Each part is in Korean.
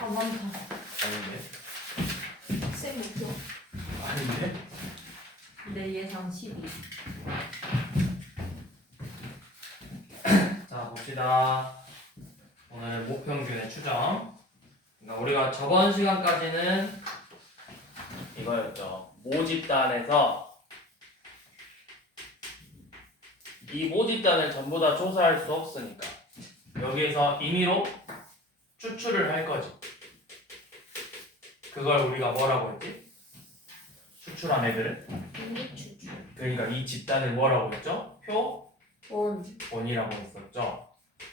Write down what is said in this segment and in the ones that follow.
아, 많다. 아닌데? 쌤 목표. 아닌데? 내 예상 12. 자, 봅시다. 오늘은 모평균의 추정. 그러니까 우리가 저번 시간까지는 이거였죠. 모집단에서 이 모집단을 전부 다 조사할 수 없으니까 여기에서 임의로 추출을 할 거지. 그걸 우리가 뭐라고 했지? 추출한 애들을. 공기추출. 그러니까 이 집단을 뭐라고 했죠? 원. 표본이라고 했었죠.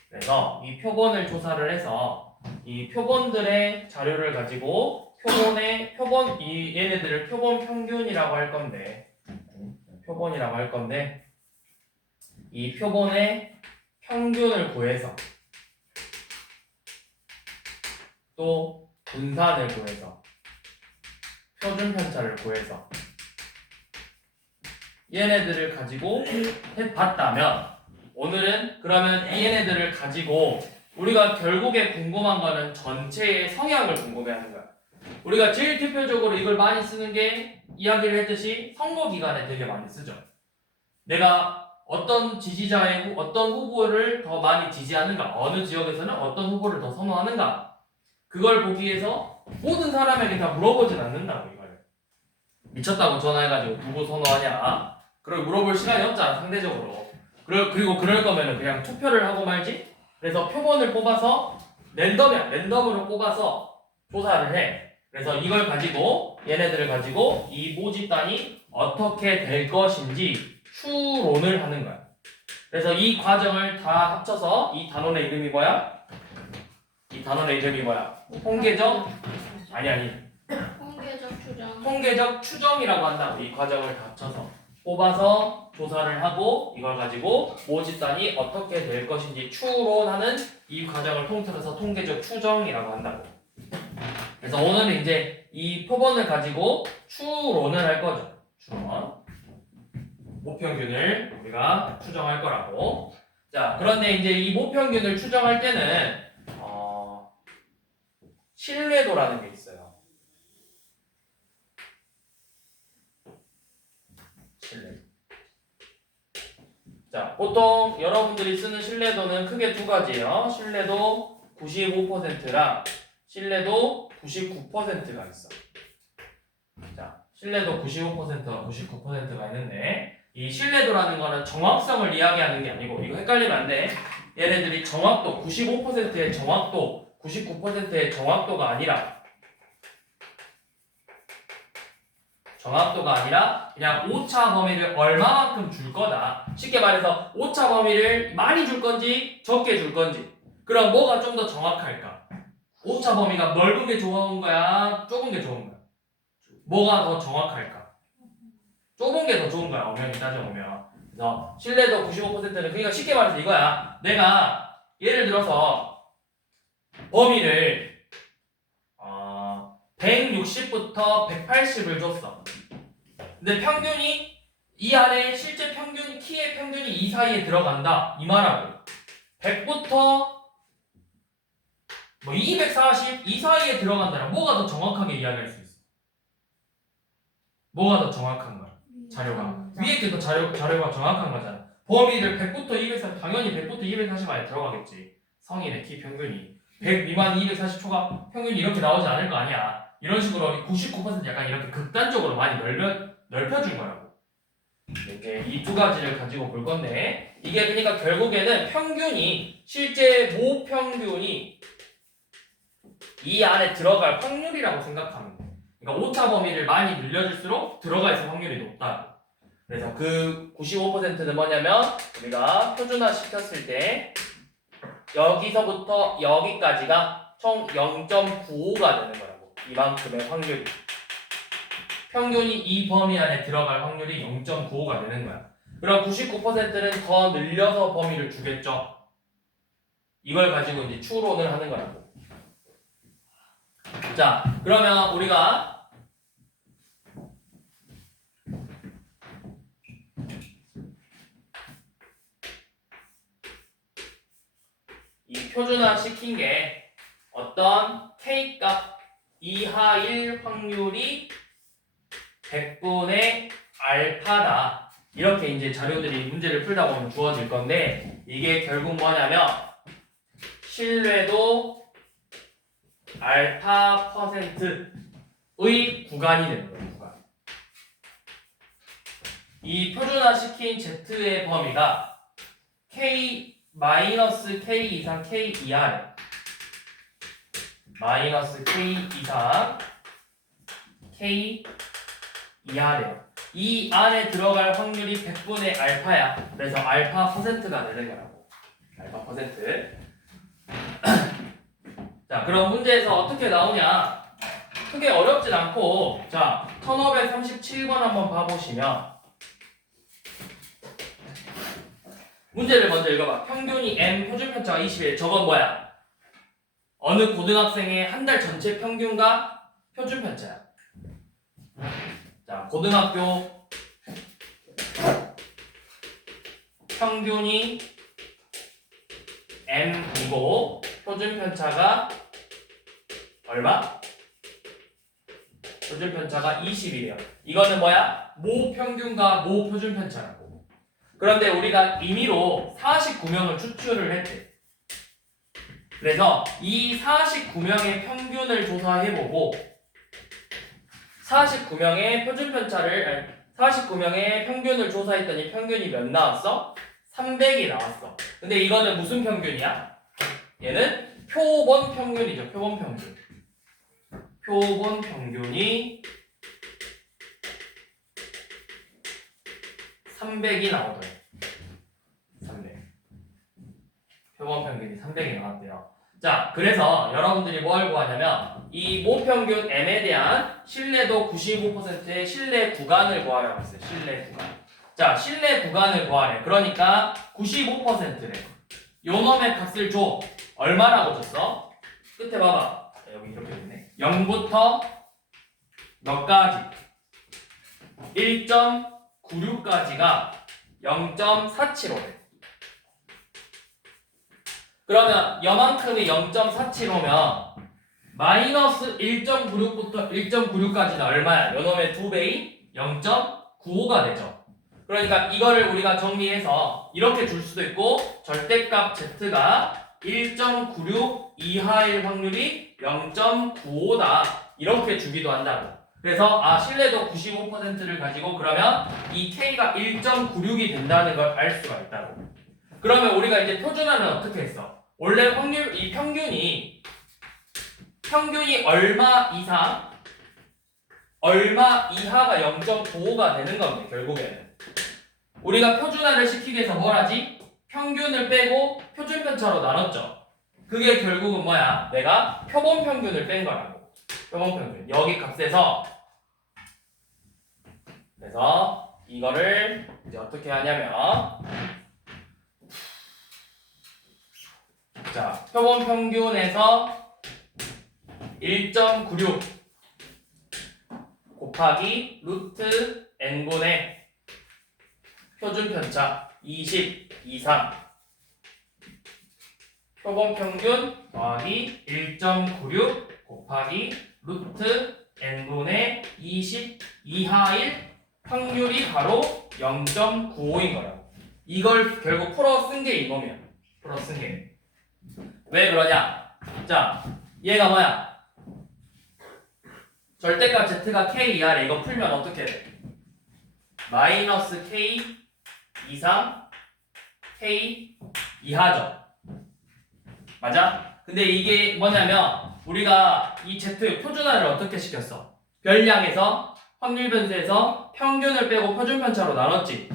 그래서 이 표본을 조사를 해서 이 표본들의 자료를 가지고 얘네들을 표본 평균이라고 할 건데 이 표본의 평균을 구해서 또 분산을 구해서 표준 편차를 구해서 얘네들을 가지고 해봤다면 오늘은 그러면 이 얘네들을 가지고 우리가 결국에 궁금한 거는 전체의 성향을 궁금해하는 거야. 우리가 제일 대표적으로 이걸 많이 쓰는 게 이야기를 했듯이 선거 기간에 되게 많이 쓰죠. 내가 어떤 지지자의 어떤 후보를 더 많이 지지하는가, 어느 지역에서는 어떤 후보를 더 선호하는가, 그걸 보기 위해서 모든 사람에게 다 물어보진 않는다고. 이걸 미쳤다고 전화해가지고 누구 선호하냐 그걸 물어볼 시간이 없잖아 상대적으로. 그리고 그럴 거면은 그냥 투표를 하고 말지. 그래서 표본을 뽑아서 랜덤으로 뽑아서 조사를 해. 그래서 이걸 가지고 얘네들을 가지고 이 모집단이 어떻게 될 것인지 추론을 하는 거야. 그래서 이 과정을 다 합쳐서 이 단원의 이름이 뭐야? 통계적 통계적 추정. 통계적 추정이라고 한다고. 이 과정을 다 합쳐서 뽑아서 조사를 하고 이걸 가지고 모집단이 어떻게 될 것인지 추론하는 이 과정을 통틀어서 통계적 추정이라고 한다고. 그래서 오늘은 이제 이 표본을 가지고 추론을 할 거죠. 추론. 모평균을 우리가 추정할 거라고. 자, 그런데 이제 이 모평균을 추정할 때는 신뢰도라는 게 있어요. 신뢰도. 자, 보통 여러분들이 쓰는 신뢰도는 크게 두 가지예요. 신뢰도 95%랑 신뢰도 99%가 있어. 자, 신뢰도 95%와 99%가 있는데 이 신뢰도라는 거는 정확성을 이야기하는 게 아니고, 이거 헷갈리면 안 돼. 얘네들이 정확도, 95%의 정확도, 99%의 정확도가 아니라 그냥 오차 범위를 얼마만큼 줄 거다. 쉽게 말해서 오차 범위를 많이 줄 건지 적게 줄 건지. 그럼 뭐가 좀 더 정확할까? 오차 범위가 넓은 게 좋은 거야? 좁은 게 좋은 거야? 뭐가 더 정확할까? 좁은 게 더 좋은 거야, 엄연히 따져보면. 그래서 신뢰도 95%는 그러니까 쉽게 말해서 이거야. 내가 예를 들어서 범위를 160부터 180을 줬어. 근데 평균이 이 안에 실제 평균, 키의 평균이 이 사이에 들어간다 이 말하고, 100부터 240 이 사이에 들어간다면 뭐가 더 정확하게 이야기할 수 있어? 뭐가 더 정확한 거야? 자료가 위에 게 더 자료가 정확한 거잖아. 범위를 100부터 240, 당연히 100부터 240 안에 들어가겠지. 성인의 키 평균이 100 미만 240초가 평균이 이렇게 나오지 않을 거 아니야. 이런 식으로 99% 약간 이렇게 극단적으로 많이 넓혀준 거라고. 이렇게 이 두 가지를 가지고 볼 건데, 이게 그러니까 결국에는 평균이, 실제 모평균이 이 안에 들어갈 확률이라고 생각하면 돼. 그러니까 오차 범위를 많이 늘려줄수록 들어가 있을 확률이 높다. 그래서 그 95%는 뭐냐면 우리가 표준화 시켰을 때 여기서부터 여기까지가 총 0.95가 되는 거라고. 이만큼의 확률이. 평균이 이 범위 안에 들어갈 확률이 0.95가 되는 거야. 그럼 99%는 더 늘려서 범위를 주겠죠. 이걸 가지고 이제 추론을 하는 거라고. 자, 그러면 우리가 이 표준화 시킨 게 어떤 K값 이하일 확률이 100분의 알파다. 이렇게 이제 자료들이 문제를 풀다 보면 주어질 건데 이게 결국 뭐냐면 신뢰도 알파 퍼센트의 구간이 되는 거예요. 구간. 이 표준화시킨 Z의 범위가 K 마이너스 K 이상 K 이하래. 마이너스 K 이상 K 이하래요. 이 안에 들어갈 확률이 100분의 알파야. 그래서 알파 퍼센트가 되는 거라고. 알파 퍼센트. 자, 그럼 문제에서 어떻게 나오냐? 크게 어렵진 않고, 자, 1537번 한번 봐보시면 문제를 먼저 읽어봐. 평균이 M, 표준편차가 21. 저건 뭐야? 어느 고등학생의 한 달 전체 평균과 표준편차야. 자, 고등학교 평균이 M이고 표준편차가 얼마? 표준편차가 20이래요. 이거는 뭐야? 모평균과 모표준편차라고. 그런데 우리가 임의로 49명을 추출을 했대. 그래서 이 49명의 평균을 조사해보고 49명의 표준편차를 49명의 평균을 조사했더니 평균이 몇 나왔어? 300이 나왔어. 근데 이거는 무슨 평균이야? 얘는 표본 평균이죠. 표본 평균. 표본 평균이 300이 나오더래. 300. 표본 평균이 300이 나왔대요. 자, 그래서 여러분들이 뭘 구하냐면 이 모평균 M에 대한 신뢰도 95%의 신뢰 구간을 구하라고 했어요. 신뢰 구간. 자, 신뢰 구간을 구하래. 그러니까 95%래. 요 놈의 값을 줘. 얼마라고 줬어? 끝에 봐봐. 여기 이렇게 있네. 0부터 몇까지? 1.96까지가 0.475래. 그러면 여만큼이 0.475면 마이너스 1.96부터 1.96까지는 얼마야? 요놈의 2배인 0.95가 되죠. 그러니까 이거를 우리가 정리해서 이렇게 줄 수도 있고 절대값 Z가 1.96 이하일 확률이 0.95다 이렇게 주기도 한다고. 그래서 신뢰도 95%를 가지고 그러면 이 K가 1.96이 된다는 걸 알 수가 있다고. 그러면 우리가 이제 표준화는 어떻게 했어? 원래 확률 이 평균이 얼마 이상 얼마 이하가 0.95가 되는 건데 결국에는 우리가 표준화를 시키기 위해서 뭘 하지? 평균을 빼고 표준편차로 나눴죠. 그게 결국은 뭐야? 내가 표본 평균을 뺀 거라고. 표본 평균. 여기 값에서 그래서 이거를 이제 어떻게 하냐면 자, 표본 평균에서 1.96 곱하기 루트 n분의 표준편차 20 이상 표본 평균 더하기 1.96 곱하기 루트 n분의 20 이하일 확률이 바로 0.95인 거라고. 이걸 결국 풀어 쓴 게 이거면 풀어 쓴 게. 왜 그러냐? 자, 얘가 뭐야? 절대값 Z가 K 이하래. 이거 풀면 어떻게 돼? 마이너스 K 이상 K 이하죠. 맞아? 근데 이게 뭐냐면 우리가 이 Z 표준화를 어떻게 시켰어? 별량에서 확률 변수에서 평균을 빼고 표준편차로 나눴지.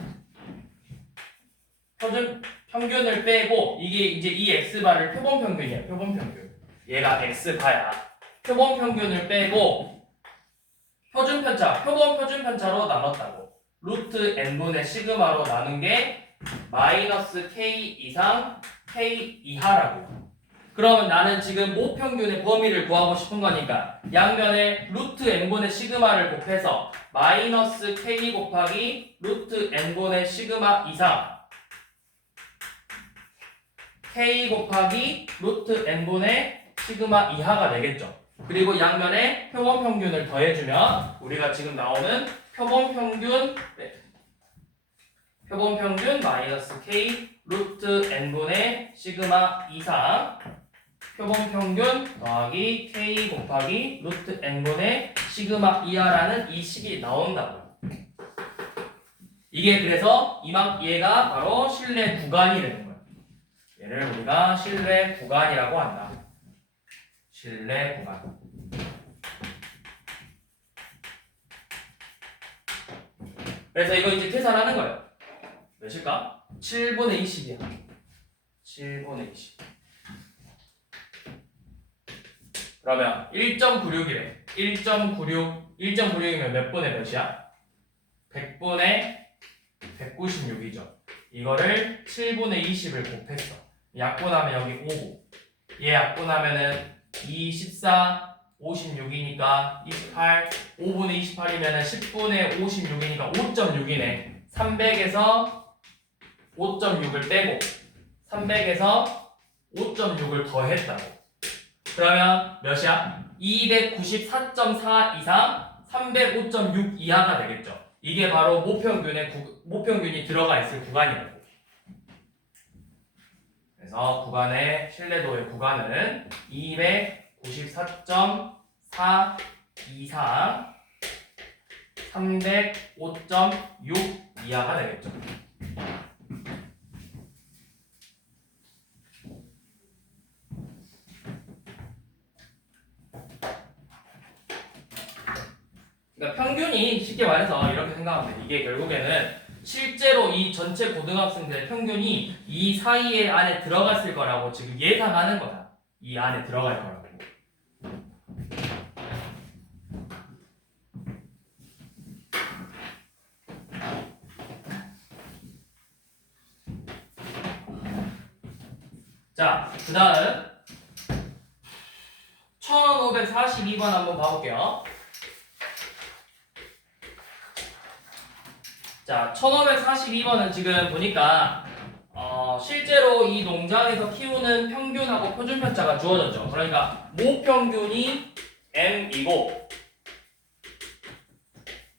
평균을 빼고 이게 이제 이 x바를 표본 평균이야. 표본 평균. 얘가 x바야. 표본 평균을 빼고 표준편차, 표본 표준편차로 나눴다고. 루트 n분의 시그마로 나눈 게 마이너스 k 이상 k 이하라고. 그러면 나는 지금 모평균의 범위를 구하고 싶은 거니까 양면에 루트 n분의 시그마를 곱해서 마이너스 k 곱하기 루트 n분의 시그마 이상 k 곱하기 루트 n분의 시그마 이하가 되겠죠. 그리고 양면에 표본 평균을 더해주면 우리가 지금 나오는 표본 평균 마이너스 k 루트 n분의 시그마 이상 표본 평균 더하기 k 곱하기 루트 n분의 시그마 이하라는 이 식이 나온다고요. 이게 그래서 얘가 바로 실내 구간이 되는 거예요. 얘를 우리가 실내 구간이라고 한다. 실내 구간. 그래서 이거 이제 계산하는 거예요. 몇일까? 7분의 20이야. 7분의 20. 그러면 1.96이래. 1.96이면 몇 분의 몇이야? 100분의 196이죠. 이거를 7분의 20을 곱했어. 약분하면 여기 5. 얘 약분하면은 2, 14, 56이니까 28, 5분의 28이면은 10분의 56이니까 5.6이네. 300에서 5.6을 빼고 300에서 5.6을 더했다고. 그러면 몇이야? 294.4 이상 305.6 이하가 되겠죠. 이게 바로 모평균이 들어가 있을 구간이라고. 그래서 구간의 신뢰도의 구간은 294.4 이상 305.6 이하가 되겠죠. 그러니까 평균이 쉽게 말해서 이렇게 생각하면 돼. 이게 결국에는 실제로 이 전체 고등학생들의 평균이 이 사이에 안에 들어갔을 거라고 지금 예상하는 거야. 이 안에 들어갈 거라고. 자, 그 다음 1542번 한번 봐볼게요. 자, 1542번은 지금 보니까 실제로 이 농장에서 키우는 평균하고 표준편차가 주어졌죠. 그러니까 모평균이 m이고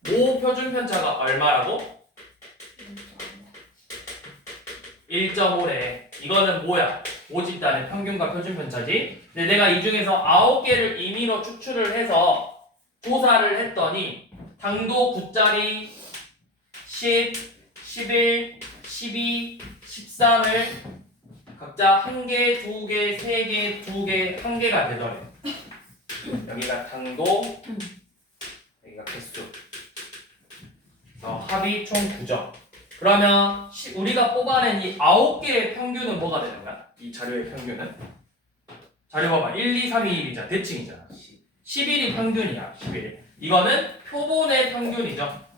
모표준편차가 얼마라고? 1.5래. 이거는 뭐야? 모집단의 평균과 표준편차지. 근데 내가 이 중에서 9개를 임의로 추출을 해서 조사를 했더니 당도 9짜리 10, 11, 12, 13을 각자 1개, 2개, 3개, 2개, 1개가 되더래. 여기가 당도, 여기가 개수. 합이 총 9점. 그러면 우리가 뽑아낸 이 9개의 평균은 뭐가 되는 거야? 이 자료의 평균은? 자료 봐봐. 1, 2, 3, 2, 1이잖아. 대칭이잖아. 11이 평균이야. 11. 이거는 표본의 평균이죠.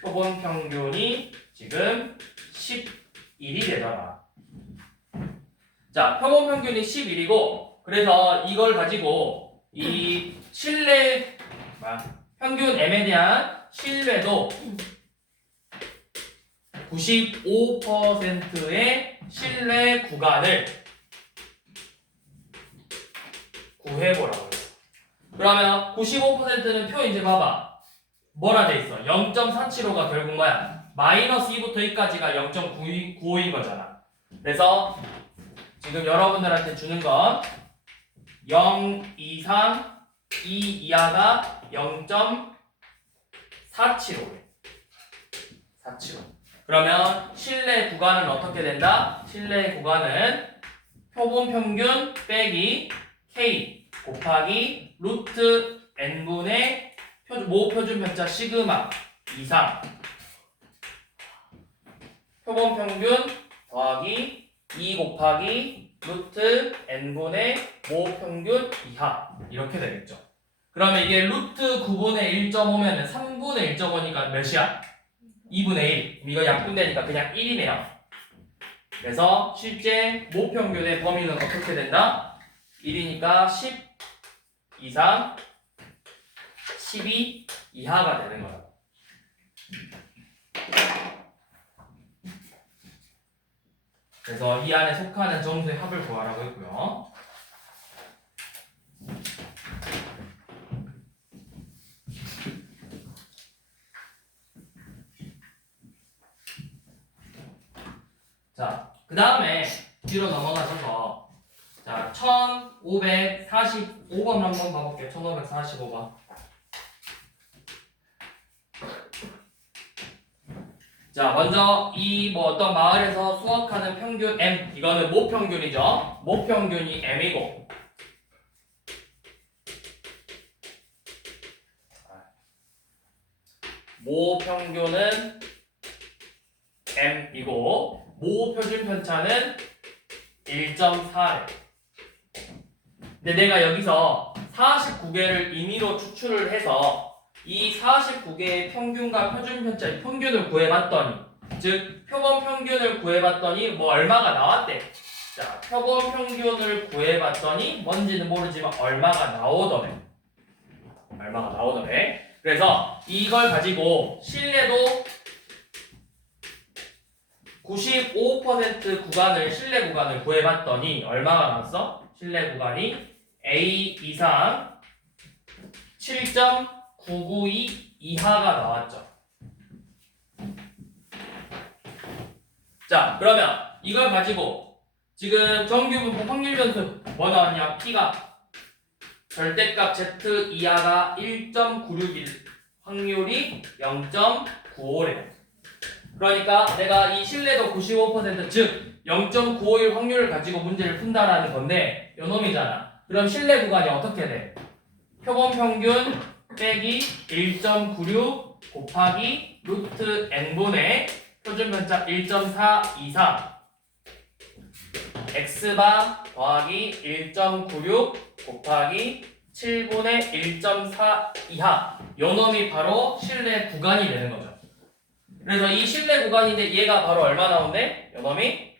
표본 평균이 지금 11이 되더라. 자, 표본 평균이 11이고, 그래서 이걸 가지고 이 평균 m에 대한 신뢰도 95%의 신뢰 구간을 구해보라고. 그러면 95%는 표 이제 봐봐. 뭐라 돼 있어? 0.475가 결국 뭐야? 마이너스 2부터 2까지가 0.995인 거잖아. 그래서 지금 여러분들한테 주는 건 0 이상 2 이하가 0.475래. 475. 그러면 신뢰 구간은 어떻게 된다? 신뢰 구간은 표본 평균 빼기 k 곱하기 루트 n분의 모표준 편차 시그마 이상 표본 평균 더하기 2 곱하기 루트 n분의 모평균 이하 이렇게 되겠죠. 그러면 이게 루트 9분의 1.5면은 3분의 1.5니까 몇이야? 2분의 1. 이거 약분되니까 그냥 1이네요. 그래서 실제 모평균의 범위는 어떻게 된다? 1이니까 10 이상 12 이하가 되는 거야. 그래서 이 안에 속하는 점수의 합을 구하라고 했고요. 자, 그 다음에 뒤로 넘어가셔서 자, 1545번 한번 봐볼게요. 1545번. 자, 먼저 이 뭐 어떤 마을에서 수확하는 평균 M, 이거는 모평균이죠. 모평균이 M이고, 모평균은 M이고, 모표준 편차는 1.4래. 근데 내가 여기서 49개를 임의로 추출을 해서 이 49개의 평균과 표준 편차의 평균을 구해봤더니, 즉 표본 평균을 구해봤더니 뭐 얼마가 나왔대. 자, 표본 평균을 구해봤더니 뭔지는 모르지만 얼마가 나오더래. 얼마가 나오더래. 그래서 이걸 가지고 신뢰도 95% 구간을 신뢰 구간을 구해봤더니 얼마가 나왔어? 신뢰 구간이 A 이상 7.992 이하가 나왔죠. 자, 그러면 이걸 가지고 지금 정규분포 확률 변수 뭐 나왔냐? P가 절대값 Z 이하가 1.961, 확률이 0.951. 그러니까 내가 이 신뢰도 95% 즉 0.951 확률을 가지고 문제를 푼다라는 건데 요놈이잖아. 그럼 신뢰 구간이 어떻게 돼? 표본 평균 빼기 1.96 곱하기 루트 n분의 표준 편차 1.4 이상 x바 더하기 1.96 곱하기 7분의 1.4 이하, 요놈이 바로 신뢰 구간이 되는 거죠. 그래서 이 신뢰 구간인데 얘가 바로 얼마 나온대? 요놈이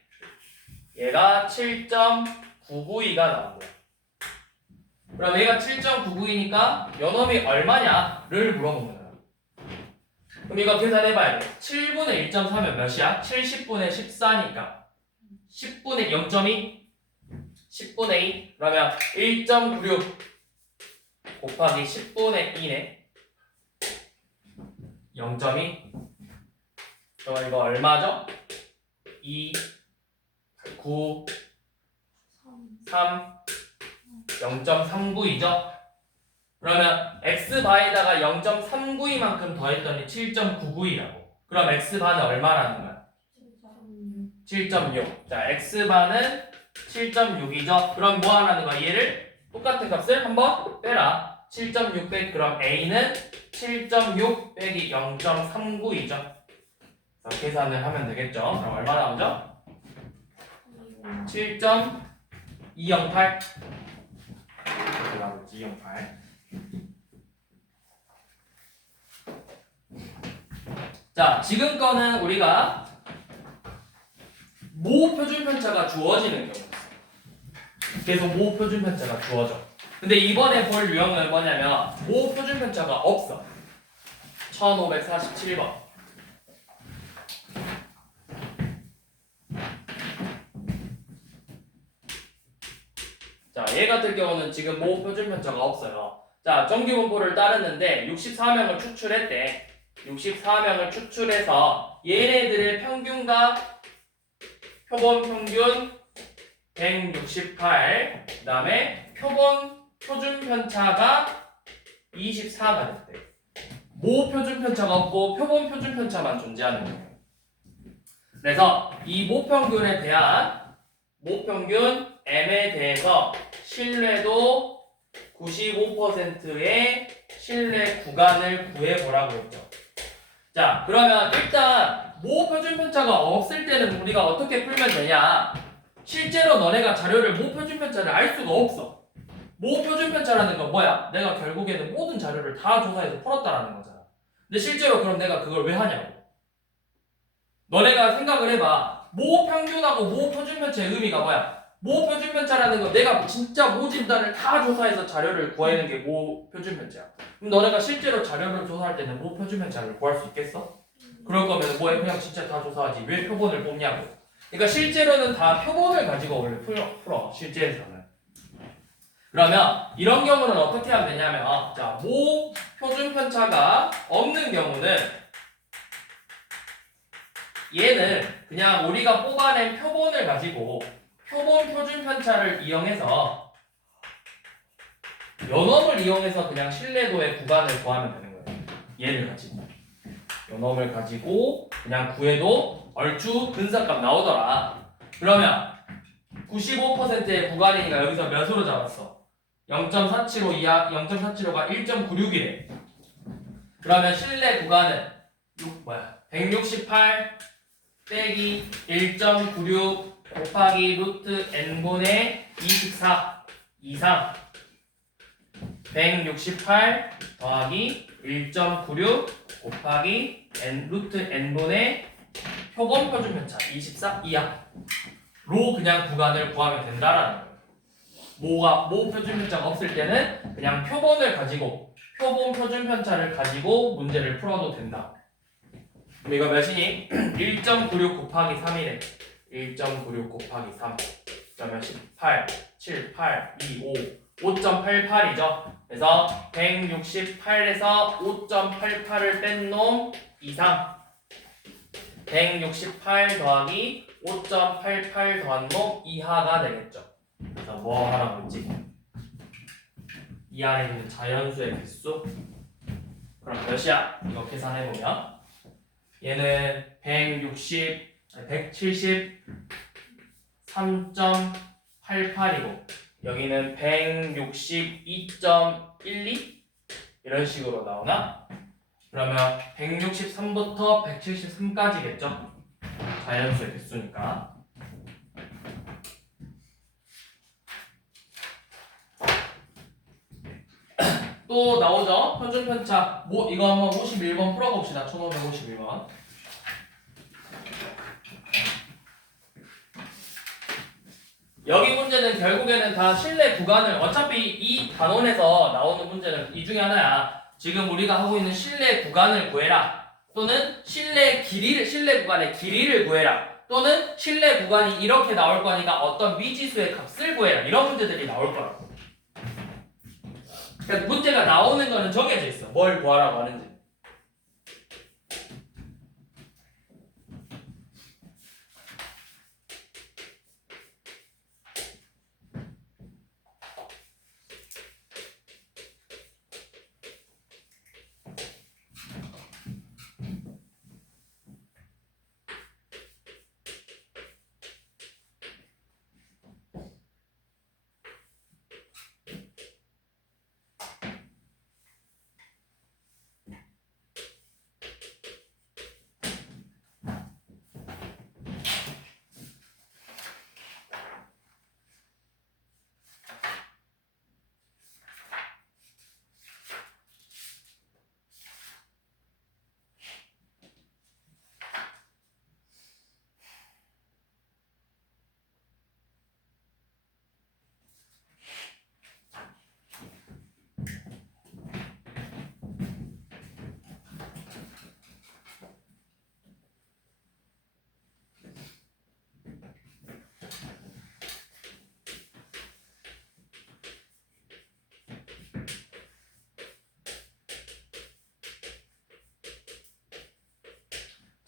얘가 7.992가 나온 거야. 그럼 얘가 7.992니까 요놈이 얼마냐를 물어본 거야. 그럼 이거 계산해봐야 돼. 7분의 1.4면 몇이야? 70분의 14니까 10분의 0.2 10분의 2 그러면 1.96 곱하기 10분의 2네. 0.2 그럼 이거 얼마죠? 2 9 3 0.392죠? 그러면 x바에다가 0.392만큼 더했더니 7.992라고. 그럼 x바는 얼마라는 거야? 7.6. 자, x바는 7.6이죠? 그럼 뭐 하라는 거야? 얘를 똑같은 값을 한번 빼라. 7.6 빼기 그럼 a는 7.6 빼기 0.392죠? 계산을 하면 되겠죠? 그럼 얼마 나오죠? 7.208 이렇게 나오겠지. 208. 자, 지금 거는 우리가 모 표준 편차가 주어지는 경우였어. 계속 모 표준 편차가 주어져. 근데 이번에 볼 유형은 뭐냐면 모 표준 편차가 없어. 1547번. 자, 얘 같은 경우는 지금 모 표준 편차가 없어요. 자, 정규분포를 따르는데 64명을 추출했대. 64명을 추출해서 얘네들의 평균과 표본 평균 168, 그 다음에 표준 편차가 24가 됐대. 모 표준 편차가 없고 표본 표준 편차만 존재하는 거예요. 그래서 이 모평균에 대한 모평균 M에 대해서 신뢰도 95%의 신뢰 구간을 구해보라고 했죠. 자, 그러면 일단 모 표준 편차가 없을 때는 우리가 어떻게 풀면 되냐? 실제로 너네가 자료를 모 표준 편차를 알 수가 없어. 모 표준 편차라는 건 뭐야? 내가 결국에는 모든 자료를 다 조사해서 풀었다라는 거잖아. 근데 실제로 그럼 내가 그걸 왜 하냐고. 너네가 생각을 해봐. 모 평균하고 모 표준 편차의 의미가 뭐야? 모 표준 편차라는 건 내가 진짜 모집단을 다 조사해서 자료를 구하는 게 모 표준 편차야. 그럼 너네가 실제로 자료를 조사할 때는 모 표준 편차를 구할 수 있겠어? 그럴 거면 뭐해? 그냥 진짜 다 조사하지. 왜 표본을 뽑냐고. 그러니까 실제로는 다 표본을 가지고 원래 풀어. 실제에서는. 그러면 이런 경우는 어떻게 하면 되냐면 자, 모 표준 편차가 없는 경우는 얘는 그냥 우리가 뽑아낸 표본을 가지고 표본 표준 편차를 이용해서 요놈을 이용해서 그냥 신뢰도의 구간을 구하면 되는 거예요. 얘를 가지고 요놈을 가지고 그냥 구해도 얼추 근사값 나오더라. 그러면 95%의 구간이니까 여기서 몇으로 잡았어? 0.475 이하 0.475가 1.96이래. 그러면 신뢰 구간은 168 빼기 1.96 곱하기 루트 n분의 24 이상 168 더하기 1.96 곱하기 루트 n분의 표본 표준 편차 24 이하로 그냥 구간을 구하면 된다라는 거예요. 모 표준 편차가 없을 때는 그냥 표본을 가지고 표본 표준 편차를 가지고 문제를 풀어도 된다. 그럼 이거 몇이니? 1.96 곱하기 3이래. 1.96 곱하기 3 그러면 18, 7, 8, 2, 5 5.88이죠. 그래서 168에서 5.88을 뺀 놈 이상 168 더하기 5.88 더한 놈 이하가 되겠죠. 그래서 뭐 하라고 했지? 이 안에 있는 자연수의 개수? 그럼 몇이야? 이거 계산해보면 얘는 173.88이고 여기는 162.12 이런 식으로 나오나? 그러면 163부터 173까지겠죠? 자연수의 개수니까. 또 나오죠? 표준 편차. 이거 한번 51번 풀어봅시다. 1551번. 여기 문제는 결국에는 다 신뢰 구간을 어차피 이 단원에서 나오는 문제는 이 중에 하나야. 지금 우리가 하고 있는 신뢰 구간을 구해라. 또는 신뢰 구간의 길이를 구해라. 또는 신뢰 구간이 이렇게 나올 거니까 어떤 미지수의 값을 구해라. 이런 문제들이 나올 거라고. 그러니까 문제가 나오는 거는 정해져 있어. 뭘 구하라고 하는지.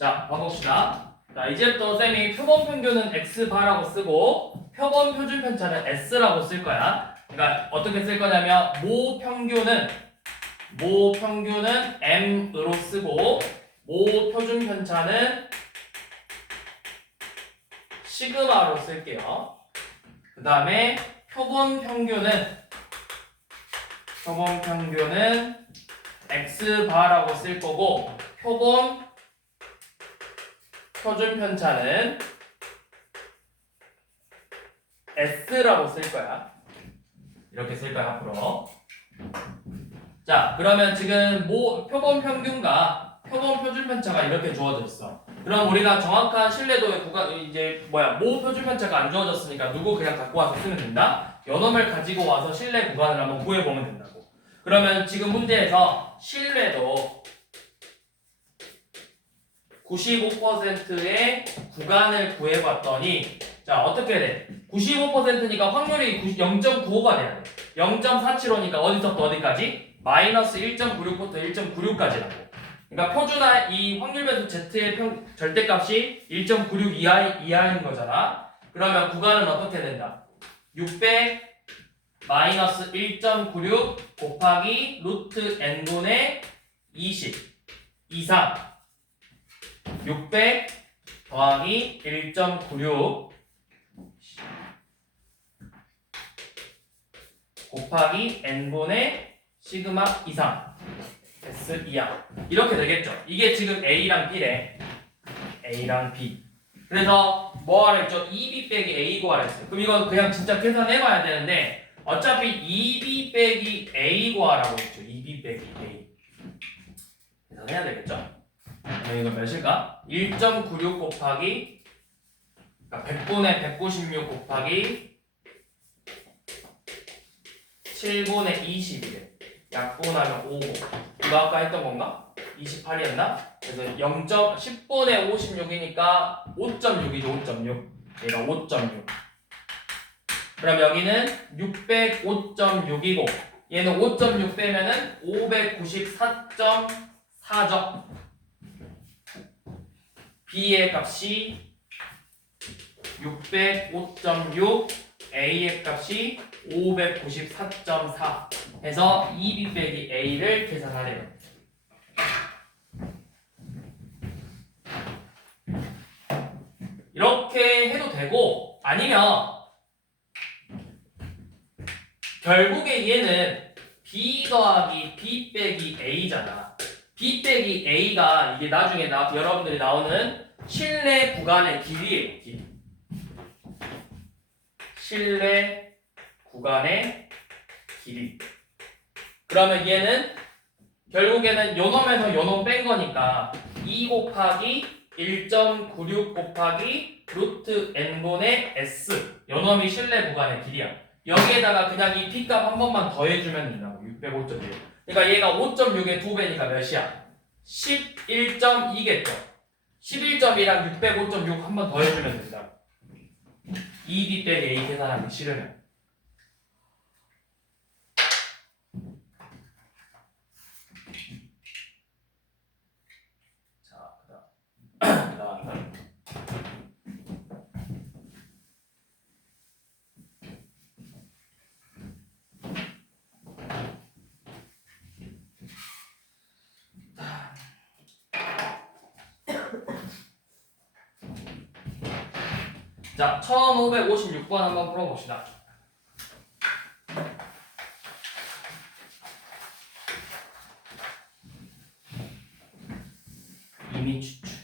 자, 봐봅시다. 자, 이제부터 쌤이 표본 평균은 x바라고 쓰고 표본 표준 편차는 s라고 쓸 거야. 그러니까 어떻게 쓸 거냐면 모 평균은 m으로 쓰고 모 표준 편차는 시그마로 쓸게요. 그 다음에 표본 평균은 x바라고 쓸 거고 표본 표준 편차는 S라고 쓸 거야. 이렇게 쓸 거야, 앞으로. 자, 그러면 지금 표본 평균과 표본 표준 편차가 이렇게 주어져 있어. 그럼 우리가 정확한 신뢰도의 모 표준 편차가 안 주어졌으니까 누구 그냥 갖고 와서 쓰면 된다? 요놈을 가지고 와서 신뢰 구간을 한번 구해보면 된다고. 그러면 지금 문제에서 신뢰도 95%의 구간을 구해봤더니 자 어떻게 돼? 95%니까 확률이 0.95가 돼야 돼. 0.475니까 어디서부터 어디까지? 마이너스 1.96부터 1.96까지라고. 그러니까 표준화 이 확률 변수 z의 절대값이 1.96 이하인 거잖아. 그러면 구간은 어떻게 된다? 600 마이너스 1.96 곱하기 루트 n분의 20 이상 600 더하기 1.96 곱하기 n분의 시그마 이상 S 이하 이렇게 되겠죠. 이게 지금 A랑 B래. A랑 B. 그래서 뭐 하라 했죠? 2B 빼기 A 구하라 했어요. 그럼 이건 그냥 진짜 계산해봐야 되는데 어차피 2B 빼기 A 구하라고 했죠. 2B 빼기 A. 계산해야 되겠죠? 그럼 이거 몇일까? 1.96 곱하기 그러니까 100분의 196 곱하기 7분의 20이래. 약분하면 5. 이거 아까 했던 건가? 28이었나? 그래서 10분의 56이니까 5.6이죠. 5.6. 얘가 5.6. 그럼 여기는 605.6이고 얘는 5.6 빼면은 594.4죠. B의 값이 605.6, A의 값이 594.4 해서 2B 빼기 A를 계산하래요. 이렇게 해도 되고 아니면 결국에 얘는 B 더하기 B 빼기 A잖아. B 빼기 A가 이게 나중에 여러분들이 나오는 실내 구간의 길이에요. 길이. 실내 구간의 길이. 그러면 얘는 결국에는 요놈에서 요놈 뺀 거니까 2 곱하기 1.96 곱하기 루트 n분의 s 요놈이 실내 구간의 길이야. 여기에다가 그냥 이 B값 한 번만 더해주면 된다고. 605.6. 그러니까 얘가 5.6의 2배니까 몇이야? 11.2겠죠. 11.2랑 605.6 한 번 더해주면 된다고. 2B 빼기 A 계산하기 싫으면. 자, 그다음. 자, 1556번 한번 풀어봅시다. 이미 추출.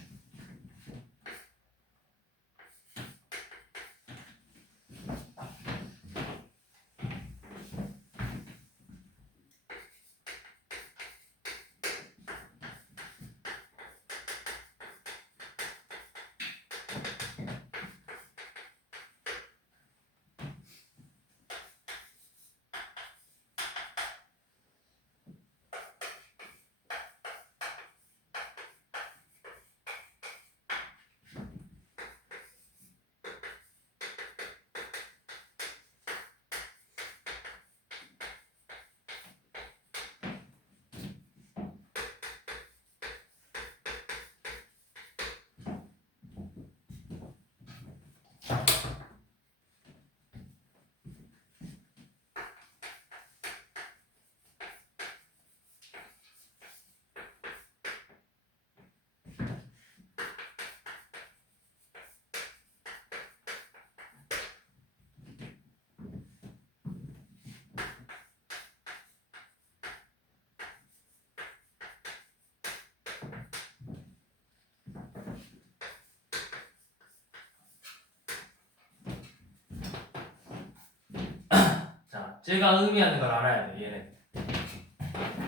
자, 제가 의미하는 걸 알아야 돼. 얘는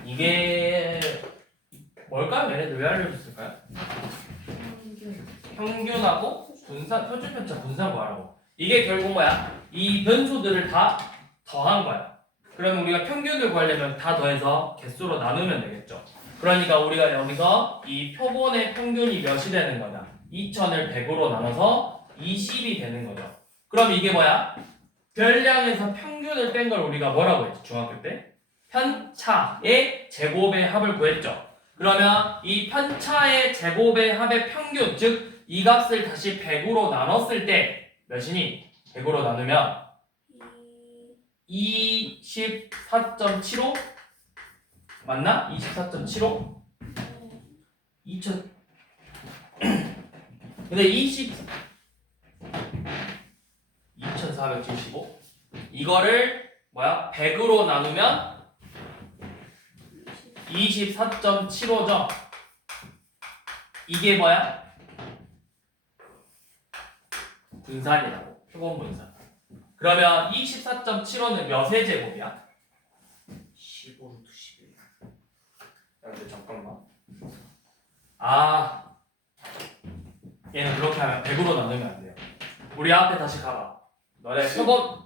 이게 뭘까요? 얘네들 왜 알려줬을까요? 평균하고 분산, 표준 편차 분산 구하라고. 이게 결국 뭐야? 이 변수들을 다 더한 거야. 그러면 우리가 평균을 구하려면 다 더해서 개수로 나누면 되겠죠. 그러니까 우리가 여기서 이 표본의 평균이 몇이 되는 거냐? 2000을 100으로 나눠서 20이 되는 거죠. 그럼 이게 뭐야? 별량에서 평균을 뺀 걸 우리가 뭐라고 했지? 중학교 때? 편차의 제곱의 합을 구했죠. 그러면 이 편차의 제곱의 합의 평균, 즉 이 값을 다시 100으로 나눴을 때 몇이니? 100으로 나누면 24.75? 맞나? 24.75? 2000 근데 2475? 이거를 뭐야? 100으로 나누면 24.75죠? 이게 뭐야? 분산이라고. 표본 분산. 그러면 24.75는 몇의 제곱이야? 15루트 11. 야, 근데 잠깐만. 얘는 그렇게 하면 100으로 나누면 안 돼요. 우리 앞에 다시 가봐. 너네 표본,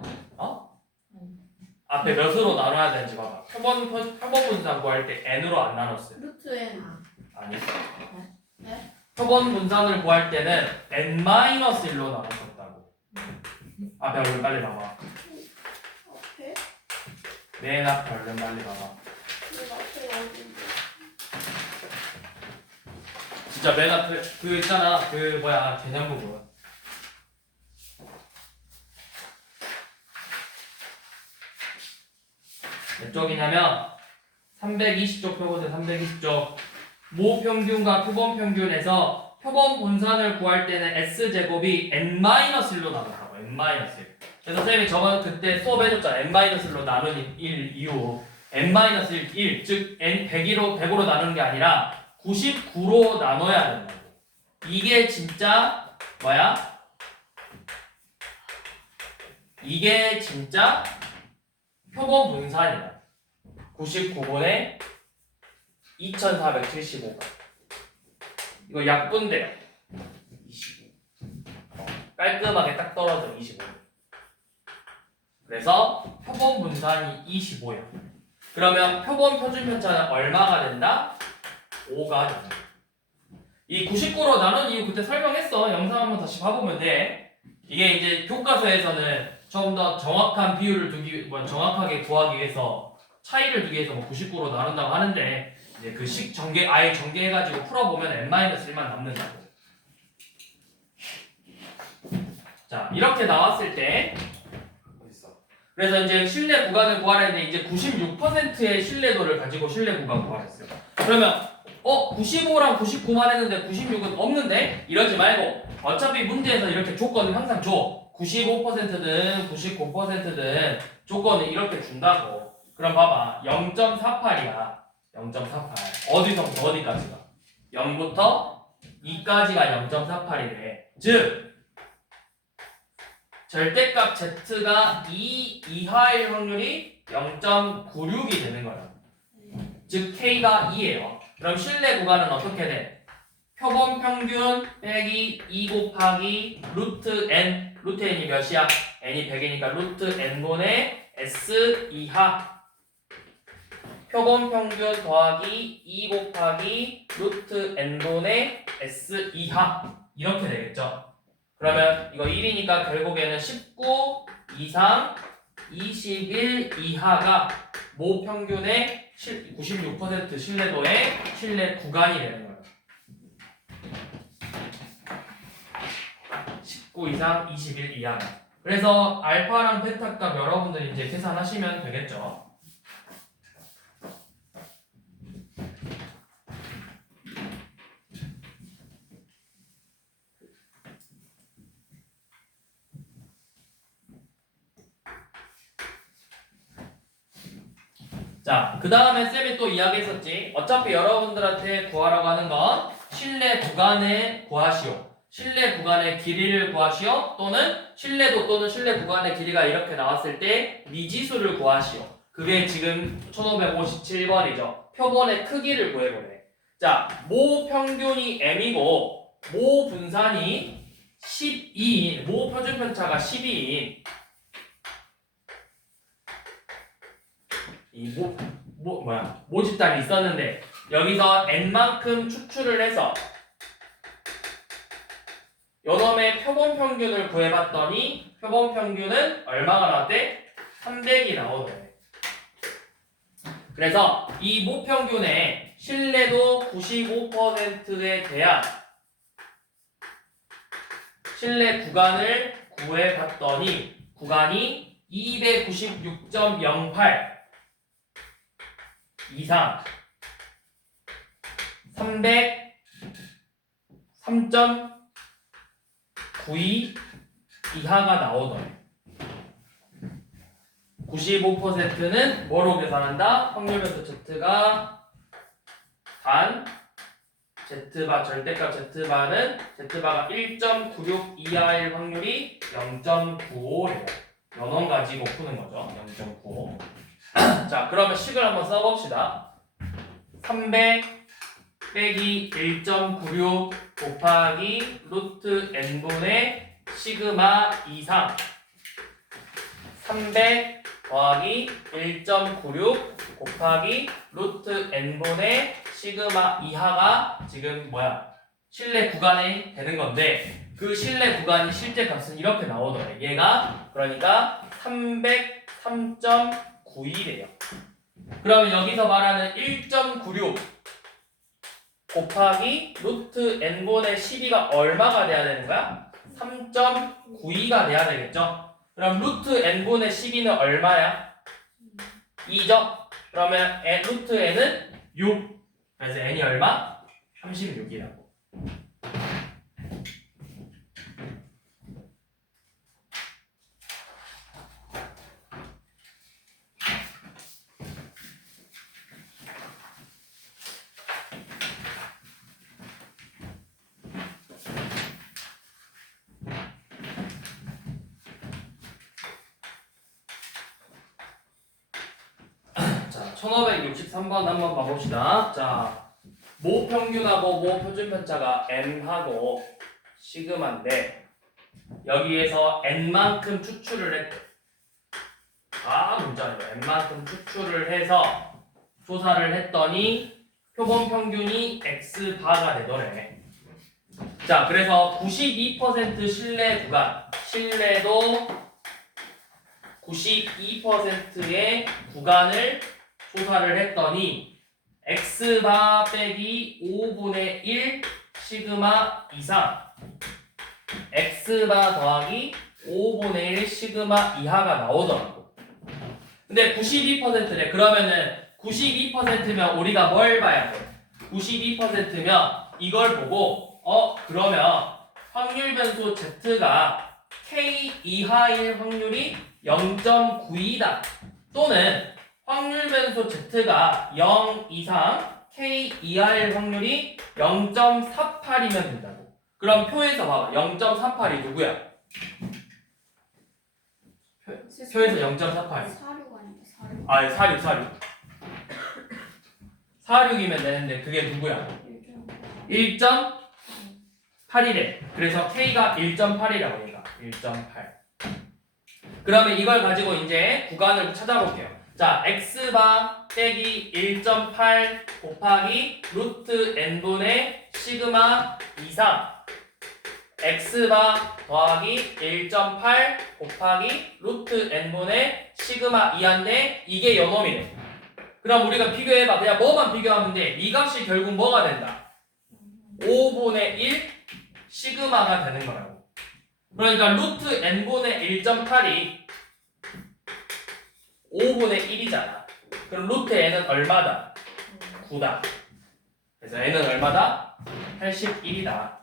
앞에 몇으로 나눠야 되는지 봐봐. 표본 분산 구할 때 n으로 안 나눴어요. 루트 n. 아니. 네? 표본 분산을 구할 때는 n-1로 나눴었다고. 앞에 얼른 빨리 봐봐. 앞에? 맨 앞에 얼른 빨리 봐봐. 근데 앞에 어딘데? 진짜 맨 앞에 그 있잖아. 그 뭐야 개념 부분. 몇 쪽이냐면 320쪽 표보세 320쪽 모평균과 표본평균에서 표본 분산을 구할 때는 S제곱이 n-1로 나눈다고. n-1. 그래서 쌤이 저번 그때 수업해줬잖아. n-1로 나눈 1 이후 n-1, 즉 n 100으로 나누는 게 아니라 99로 나눠야 된다고. 이게 진짜 뭐야? 이게 진짜 표본 분산이다. 99분의 2475. 이거 약분돼요. 25. 깔끔하게 딱 떨어져 25. 그래서 표본 분산이 25예요. 그러면 표본 표준 편차는 얼마가 된다? 5가 된다. 이 99로 나눈 이유 그때 설명했어. 영상 한번 다시 봐보면 돼. 이게 이제 교과서에서는 좀 더 정확한 비율을 정확하게 구하기 위해서 차이를 두기 위해서 99로 나눈다고 하는데 이제 그 식 전개 아예 전개해가지고 풀어보면 n-1만 남는다고. 자 이렇게 나왔을 때 그래서 이제 신뢰 구간을 구하려 했는데 이제 96%의 신뢰도를 가지고 신뢰 구간 구하랬어요. 그러면 95랑 99만 했는데 96은 없는데? 이러지 말고 어차피 문제에서 이렇게 조건을 항상 줘. 95%든 99%든 조건을 이렇게 준다고. 그럼 봐봐. 0.48이야. 0.48. 어디서부터 어디까지가? 0부터 2까지가 0.48이래. 즉 절대값 z가 2 이하일 확률이 0.96이 되는 거야. 즉 k가 2예요. 그럼 신뢰 구간은 어떻게 돼? 표본 평균 빼기 2 곱하기 루트 n. 루트 n이 몇이야? n이 100이니까 루트 n분의 s 이하. 표본 평균 더하기 2 곱하기 루트 n분의 s 이하. 이렇게 되겠죠? 그러면 이거 1이니까 결국에는 19 이상 21 이하가 모 평균의 96% 신뢰도의 신뢰 구간이 되는 거예요. 19 이상 21 이하. 그래서 알파랑 베타 값 여러분들이 이제 계산하시면 되겠죠. 자, 그 다음에 쌤이 또 이야기했었지. 어차피 여러분들한테 구하라고 하는 건 신뢰 구간을 구하시오. 신뢰 구간의 길이를 구하시오. 또는 신뢰도 또는 신뢰 구간의 길이가 이렇게 나왔을 때 미지수를 구하시오. 그게 지금 1557번이죠. 표본의 크기를 구해보래. 자, 모 평균이 m이고 모 분산이 12인, 모 표준 편차가 12인 이 모집단이 있었는데 여기서 n만큼 추출을 해서 요놈의 표본 평균을 구해봤더니 표본 평균은 얼마가 나왔대? 300이 나오네. 그래서 이 모평균에 실내도 95%에 대한 실내 구간을 구해봤더니 구간이 296.08 이상 303.92 이하가 나오더래. 95%는 뭐로 계산한다? 확률 변수 Z가 반 Z바 절대값 Z바는 Z바가 1.96 이하일 확률이 0.95래요. 연원 가지고 푸는 거죠. 0.95. 자, 그러면 식을 한번 써봅시다. 300 빼기 1.96 곱하기 루트 n분의 시그마 이상 300 더하기 1.96 곱하기 루트 n분의 시그마 이하가 지금 뭐야? 실내 구간이 되는 건데 그 실내 구간이 실제 값은 이렇게 나오더래. 얘가 그러니까 303.91이래요. 그러면 여기서 말하는 1.96 곱하기 루트 n분의 12가 얼마가 돼야 되는 거야? 3.92가 돼야 되겠죠? 그럼 루트 n분의 12는 얼마야? 2죠? 그러면 루트 n은 6. 그래서 n이 얼마? 36이라고. 자, 1563번 한번 봐봅시다. 자, 모 평균하고 모 표준편차가 n하고 시그마인데 여기에서 n만큼 추출을 했대. 문자예요. n만큼 추출을 해서 조사를 했더니 표본 평균이 x바가 되더래. 자, 그래서 92% 실내 구간, 실내도 92%의 구간을 조사를 했더니 x바 빼기 5분의 1 시그마 이상 x바 더하기 5분의 1 시그마 이하가 나오더라고. 근데 92%래. 그러면은 92%면 우리가 뭘 봐야 돼? 92%면 이걸 보고 그러면 확률 변수 z가 k 이하일 확률이 0.92다. 또는 확률 변수 z가 0 이상 k 이하일 확률이 0.48이면 된다고. 그럼 표에서 봐봐. 0.48이 누구야? 표에서 0.48. 사륙 아닌가 사륙. 아, 46. 46이면 되는데 그게 누구야? 1.8이래. 그래서 k가 1.8이라고 얘가. 1.8. 그러면 이걸 가지고 이제 구간을 찾아볼게요. 자, x바 빼기 1.8 곱하기 루트 n분의 시그마 이상 x바 더하기 1.8 곱하기 루트 n분의 시그마 이하인데 이게 요놈이래. 그럼 우리가 비교해봐. 그냥 뭐만 비교하면 돼. 이 값이 결국 뭐가 된다? 5분의 1 시그마가 되는 거라고. 그러니까 루트 n분의 1.8이 5분의 1이잖아. 그럼 루트 n은 얼마다? 9다. 그래서 n은 얼마다? 81이다.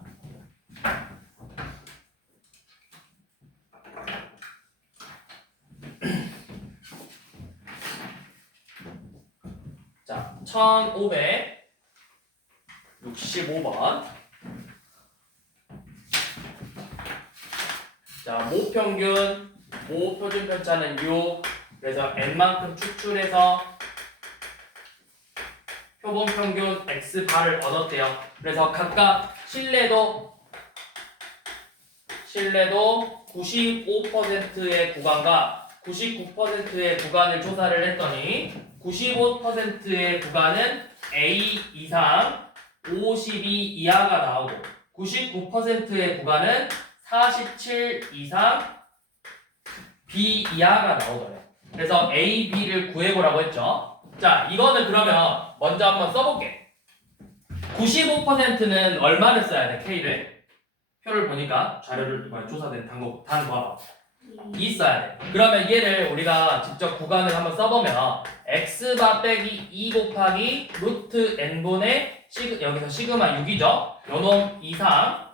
자, 1565번. 자, 모평균, 모표준편차는 6. 그래서 n만큼 추출해서 표본 평균 x바를 얻었대요. 그래서 각각 실내도 95%의 구간과 99%의 구간을 조사를 했더니 95%의 구간은 A 이상 52 이하가 나오고 99%의 구간은 47 이상 B 이하가 나오더래요. 그래서 A, B를 구해보라고 했죠. 자, 이거는 그러면 먼저 한번 써볼게. 95%는 얼마를 써야 돼? K를? 표를 보니까 자료를 조사된 단 봐봐. 2 써야 돼. 그러면 얘를 우리가 직접 구간을 한번 써보면 x바 빼기 2 곱하기 루트 n분의 여기서 시그마 6이죠. 요놈 이상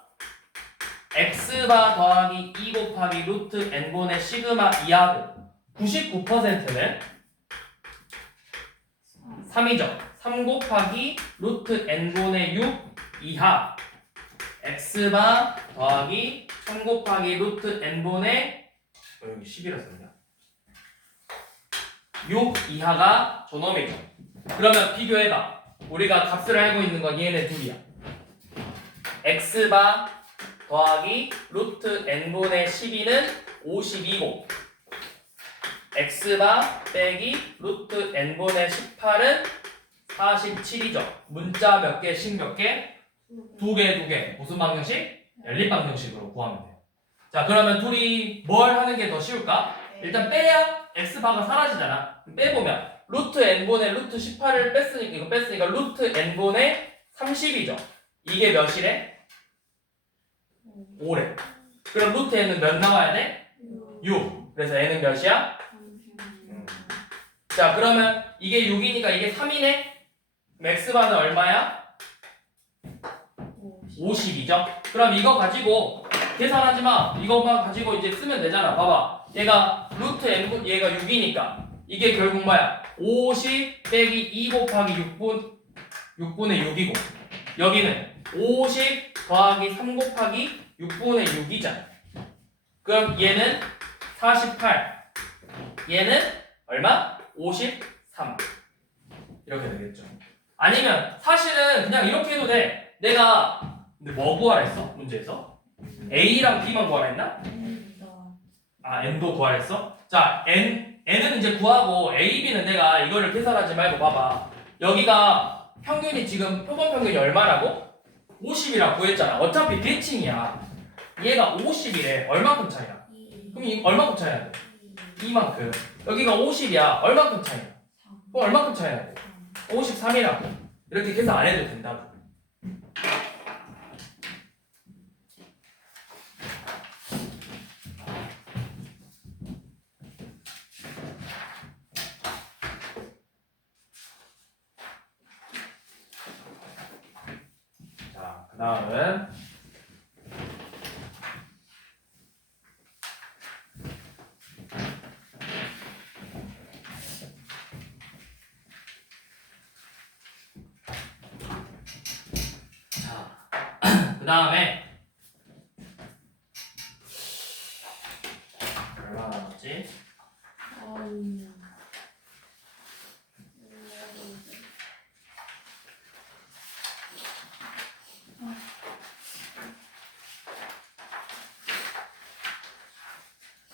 x바 더하기 2 곱하기 루트 n분의 시그마 2하고 99%는 3이죠. 3 곱하기 루트 n분의 6 이하 x바 더하기 3 곱하기 루트 n분의 여기 10이라 썼냐? 6 이하가 저놈이죠. 그러면 비교해봐. 우리가 값을 알고 있는 건 얘네 둘이야. x바 더하기 루트 n분의 12는 52고 x바 빼기 루트 n분의 18은 47이죠. 문자 몇 개, 식 몇 개? 두 개. 무슨 방정식? 연립방정식으로 구하면 돼요. 자, 그러면 둘이 뭘 하는 게 더 쉬울까? 일단 빼야 x바가 사라지잖아. 빼보면 루트 n분의 루트 18을 뺐으니까 루트 n분의 30이죠. 이게 몇이래? 5래. 그럼 루트 n은 몇 나와야 돼? 6. 그래서 n은 몇이야? 자, 그러면 이게 6이니까 이게 3이네? x바는 얼마야? 50이죠? 그럼 이거 가지고 계산하지 마. 이것만 가지고 이제 쓰면 되잖아. 봐봐. 얘가 루트 n 얘가 6이니까 이게 결국 뭐야? 50 빼기 2 곱하기 6분의 6이고 여기는 50 더하기 3 곱하기 6분의 6이잖아. 그럼 얘는 48. 얘는 얼마? 53. 이렇게 되겠죠. 아니면 사실은 그냥 이렇게 해도 돼. 내가 근데 뭐 구하라 했어? 문제에서? A랑 B만 구하라 했나? 아, N도 구하라 했어? 자, N은 이제 구하고 A, B는 내가 이거를 계산하지 말고 봐봐. 여기가 평균이 지금 표본 평균이 얼마라고? 50이라고 구했잖아. 어차피 대칭이야. 얘가 50이래. 얼마큼 차이야? 그럼 얼마큼 차이야? 이만큼. 여기가 50이야. 얼마큼 차이야? 그럼 얼마큼 차이야? 53이라고. 이렇게 계산 안 해도 된다고. 자, 그 다음은 그 다음에 얼마 남았지?